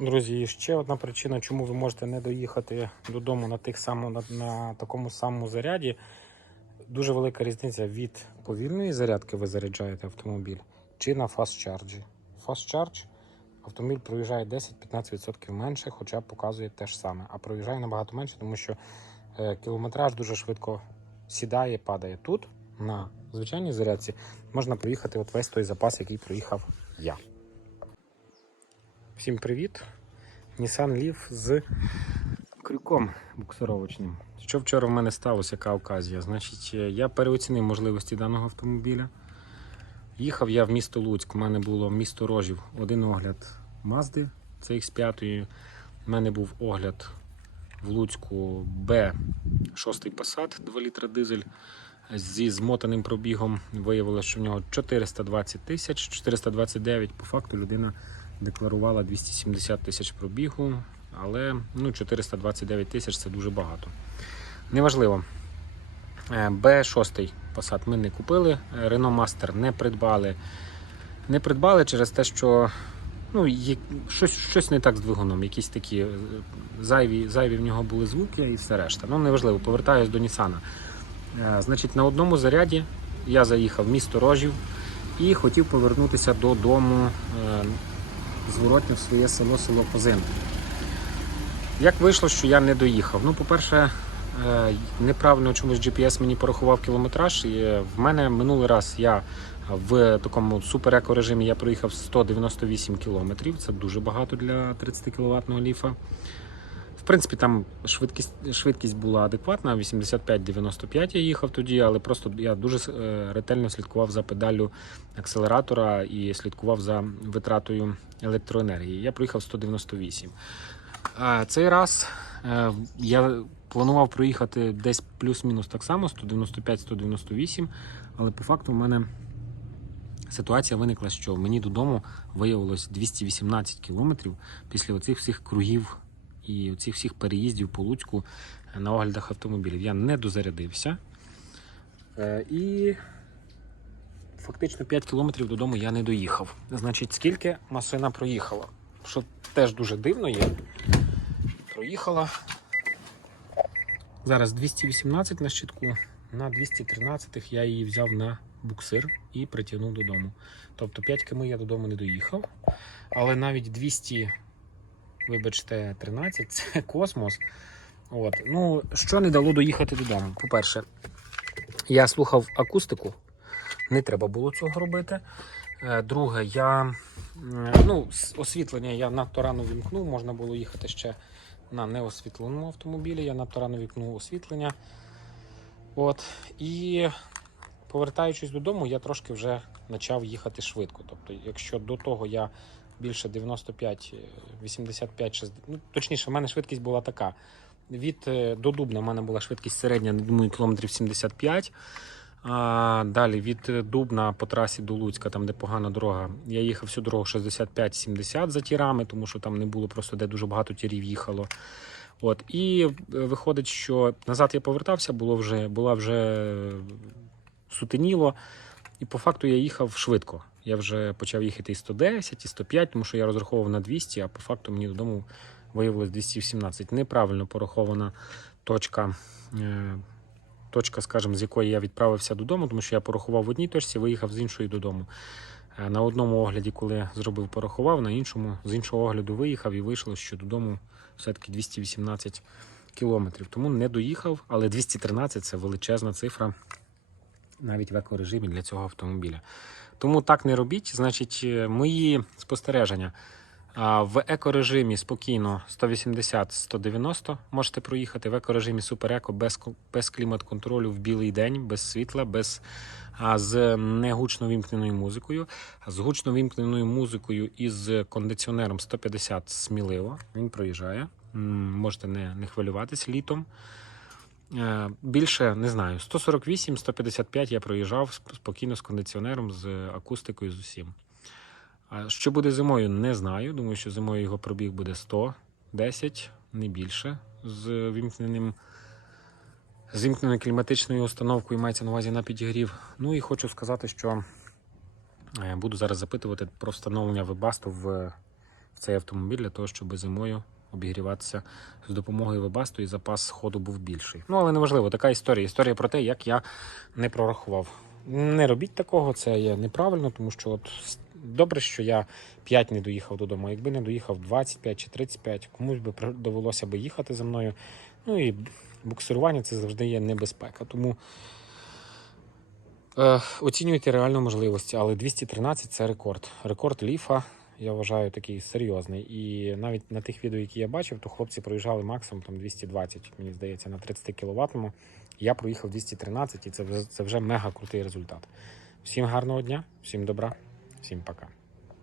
Друзі, і ще одна причина, чому ви можете не доїхати додому на тих само, на, на такому самому заряді. Дуже велика різниця від повільної зарядки ви заряджаєте автомобіль чи на. Fast charge автомобіль проїжджає 10-15% менше, хоча показує те ж саме. А проїжджає набагато менше, тому що е, кілометраж дуже швидко сідає, падає тут. На звичайній зарядці можна проїхати от весь той запас, який проїхав я. Всім привіт! Nissan Leaf з крюком буксировочним. Що вчора в мене сталося, яка оказія? Значить, е, я переоцінив можливості даного автомобіля. Їхав я в місто Луцьк. У мене було місто Рожів один огляд Мазди CX5. У мене був огляд в Луцьку B6 Passat 2 літра дизель зі змотаним пробігом. Виявилося, що в нього 420 тисяч, 429. По факту людина декларувала 270 тисяч пробігу, але ну, 429 тисяч це дуже багато. Неважливо. Е, Б6 Passat ми не купили, Renault Master не придбали. Не придбали через те, що ну, є, щось, щось не так з двигуном, якісь такі е, зайві, зайві в нього були звуки і все решта. Ну, неважливо, повертаюсь до Nissan. Е, Значить, на одному заряді я заїхав в місто Рожів і хотів повернутися додому зворотньо в своє село, село Козин. Як вийшло, що я не доїхав? Ну, по-перше, е, неправильно чомусь GPS мені порахував кілометраж. І е, в мене минулий раз я в такому супер-еко режимі я проїхав 198 кілометрів. Це дуже багато для 30 кВт ліфа. Принципі, там швидкість, швидкість була адекватна, 85-95 я їхав тоді, але просто я дуже е, ретельно слідкував за педаллю акселератора і слідкував за витратою електроенергії. Я проїхав 198. А цей раз е, я планував проїхати десь плюс-мінус так само, 195-198, але по факту в мене ситуація виникла, що мені додому виявилось 218 кілометрів після оцих всіх кругів і цих всіх переїздів по Луцьку на оглядах автомобілів. Я не дозарядився. Е, І фактично 5 кілометрів додому я не доїхав. Значить, скільки машина проїхала? Що теж дуже дивно є. Проїхала. Зараз 218 на щитку, на 213 я її взяв на буксир і притягнув додому. Тобто 5 км я додому не доїхав. Але навіть 200 вибачте, 13 це космос. От. Ну, що не дало доїхати додому? По-перше, я слухав акустику, не треба було цього робити. Е, Друге, я ну, освітлення я надто рано вімкнув, можна було їхати ще на неосвітленому автомобілі. Я надто рано вімкнув освітлення. От. І повертаючись додому, я трошки вже почав їхати швидко. Тобто, якщо до того я більше 95, е, 85, 60, ну, точніше, в мене швидкість була така. Від е, до Дубна в мене була швидкість середня, думаю, кілометрів 75. А далі від е, Дубна по трасі до Луцька, там де погана дорога, я їхав всю дорогу 65-70 за тірами, тому що там не було просто де дуже багато тірів їхало. От і е, виходить, що назад я повертався, було вже була вже сутеніло, і по факту я їхав швидко. Я вже почав їхати і 110, і 105, тому що я розраховував на 200, а по факту мені додому виявилось 217. Неправильно порахована точка, е, точка, скажімо, з якої я відправився додому, тому що я порахував в одній точці, виїхав з іншої додому. Е, На одному огляді, коли зробив, порахував, на іншому з іншого огляду виїхав і вийшло, що додому все-таки 218 кілометрів. Тому не доїхав, але 213 це величезна цифра навіть в екорежимі для цього автомобіля. Тому так не робіть. Значить, е, мої спостереження. В екорежимі спокійно 180-190 можете проїхати. В екорежимі супереко без, без клімат-контролю в білий день, без світла, без, а, з негучно вімкненою музикою. З гучно вімкненою музикою і з кондиціонером 150 сміливо. Він проїжджає. Можете не, не хвилюватись літом. Е, Більше не знаю, 148-155 я проїжджав спокійно з кондиціонером, з акустикою, з усім. Що буде зимою, не знаю. Думаю, що зимою його пробіг буде 110, не більше, з вімкненим. З кліматичною установкою мається на увазі на підігрів. Ну і хочу сказати, що е, буду зараз запитувати про встановлення вебасту в цей автомобіль для того, щоб зимою обігріватися з допомогою вебасту і запас ходу був більший. Ну, але неважливо, така історія. Історія про те, як я не прорахував. Не робіть такого, це є неправильно, тому що от добре, що я 5 не доїхав додому. Якби не доїхав 25 чи 35, комусь би довелося би їхати за мною. Ну і буксирування це завжди є небезпека. Тому е, оцінюйте реально можливості, але 213 це рекорд. Рекорд ліфа, я вважаю, такий серйозний. І навіть на тих відео, які я бачив, то хлопці проїжджали максимум там 220, мені здається, на 30 кВт. Я проїхав 213, і це це вже мега крутий результат. Всім гарного дня, всім добра, всім пока.